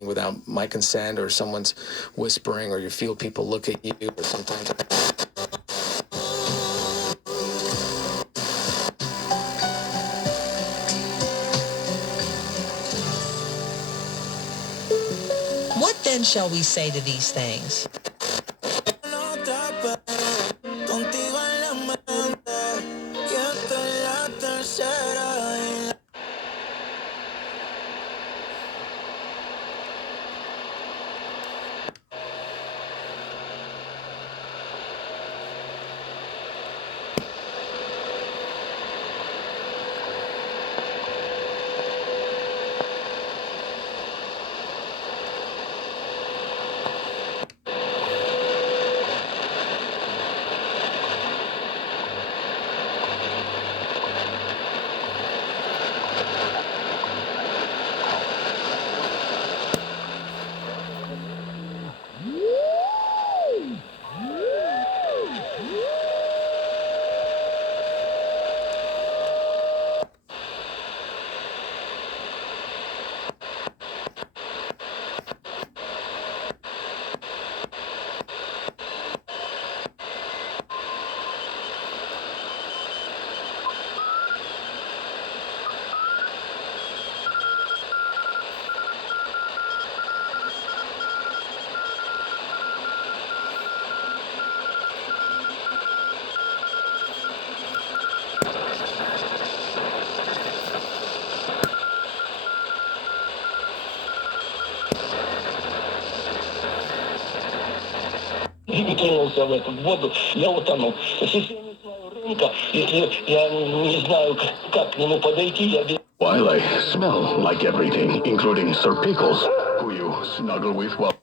without my consent, or someone's whispering, or you feel people look at you, or sometimes. What then shall we say to these things? И кинулся в эту воду, я утонул. Если я не знаю рынка, если я не знаю, как к нему подойти, я... While I smell like everything, including Sir Pickles, who you snuggle with while...